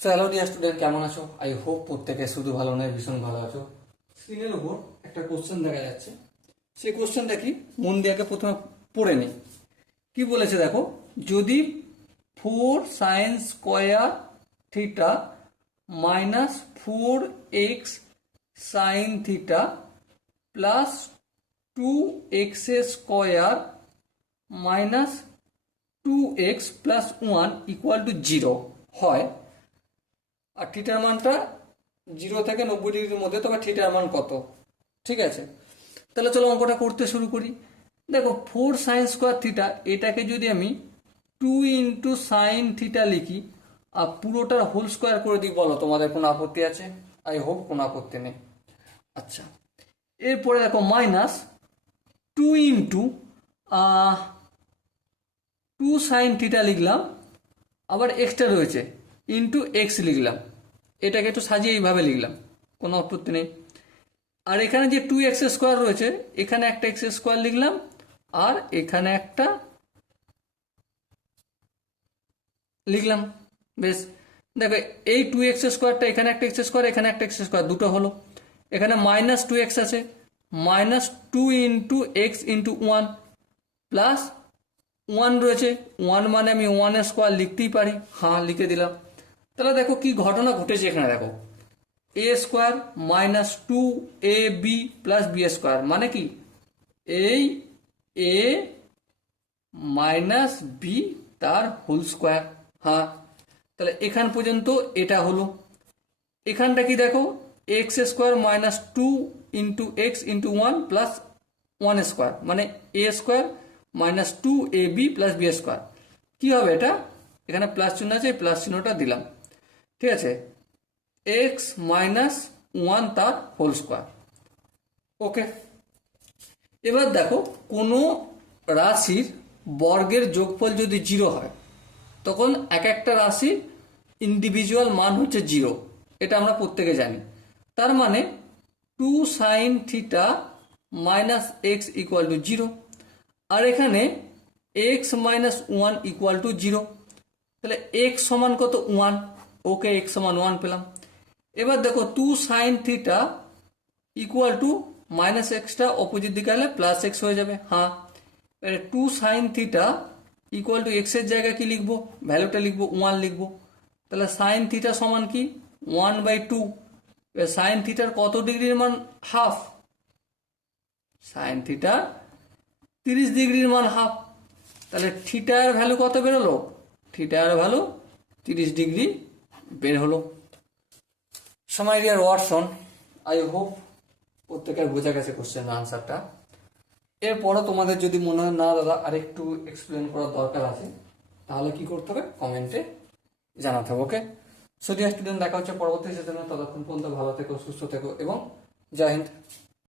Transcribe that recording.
So hello dear student, কেমন আছো? I hope প্রত্যেকে শুধু ভালো নয়, ভীষণ ভালো আছো। স্ক্রিনের উপর একটা কোশ্চেন দেখা যাচ্ছে। সেই কোশ্চেনটা কি, মন দিয়ে আগে প্রথমে পড়ে নিই। কি বলেছে দেখো, যদি 4 sin² minus 4 x sin θ plus 2 x² minus 2x plus 1 equal to 0 হয়, আর থিটার মানটা 0 থেকে 90 ডিগ্রির মধ্যে, তবে থিটার মান কত? ঠিক আছে, তাহলে চলো অঙ্কটা করতে শুরু করি। দেখো 4 sin² এটাকে যদি আমি 2 × sin θ লিখি আর পুরোটার হোল স্কোয়ার করে দিই, বলো তোমাদের কোনো আপত্তি আছে? আই হোপ কোনো আপত্তি নেই। আচ্ছা, এরপরে দেখো মাইনাস 2 sin θ লিখলাম, আবার এক্সট্রা রয়েছে x লিখলাম। এটাকে একটু সাজিয়ে এইভাবে লিখলাম, কোনো আপত্তি নেই। আর এখানে যে 2x² রয়েছে, এখানে একটা x² লিখলাম, আর এখানে একটা লিখলাম। বেশ, দেখো এই 2x²টা, এখানে একটা x², এখানে একটা x², দুটো হলো। এখানে মাইনাস 2x আছে, মাইনাস 2 × x × 1 প্লাস 1 রয়েছে, 1 মানে আমি 1² লিখতেই পারি, হ্যাঁ লিখে দিলাম। তাহলে দেখো কি ঘটনা ঘটেছে এখানে। দেখো a² minus 2ab plus b² মানে কি, এই a মাইনাস b তার হোল স্কোয়ার। হ্যাঁ, তাহলে এখান পর্যন্ত এটা হলো। এখানটা কি দেখো, x² মাইনাস 2 × x × 1 প্লাস 1² মানে a² minus 2ab plus b²। কি হবে এটা? এখানে প্লাস চিহ্ন আছে, প্লাস চিহ্নটা দিলাম। ঠিক আছে, x মাইনাস 1 তার হোল স্কোয়ার। ওকে, এবার দেখো কোনো রাশির বর্গের যোগফল যদি 0 হয়, তখন এক একটা রাশির ইন্ডিভিজুয়াল মান হচ্ছে 0, এটা আমরা প্রত্যেকে জানি। তার মানে 2 sin θ minus x equal to 0, আর এখানে x মাইনাস 1 ইকুয়াল টু 0। তাহলে x সমান কত? 1। ওকে, x সমান 1 পেলাম। এবার দেখো 2 sin θ ইকুয়াল টু মাইনাস এক্সটা অপোজিট দিকে আনলে প্লাস এক্স হয়ে যাবে। হ্যাঁ, 2 sin θ ইকুয়াল টু এক্সের জায়গায় কি লিখবো? ভ্যালুটা লিখবো 1 লিখবো। তাহলে sin θ সমান কি? 1/2। sin θ কত ডিগ্রির মান? হাফ। sin θ 30 ডিগ্রির মান হাফ। তাহলে থিটার ভ্যালু কত বেরোলো? থিটার ভ্যালু 30 ডিগ্রি বের হলো। সময় ডিয়ার ওয়াটসন, আই হোপ প্রত্যেকের বোঝা গেছে কোশ্চেনের আনসারটা। এরপরও তোমাদের যদি মনে হয় না দাদা আরেকটু এক্সপ্লেন করার দরকার আছে, তাহলে কি করতে হবে? কমেন্টে জানাতে হবে। ওকে, সো ডিয়ার স্টুডেন্ট, দেখা হচ্ছে পরবর্তী সেশনে। ততক্ষণ পর্যন্ত ভালো থেকো, সুস্থ থেকো এবং জয় হিন্দ।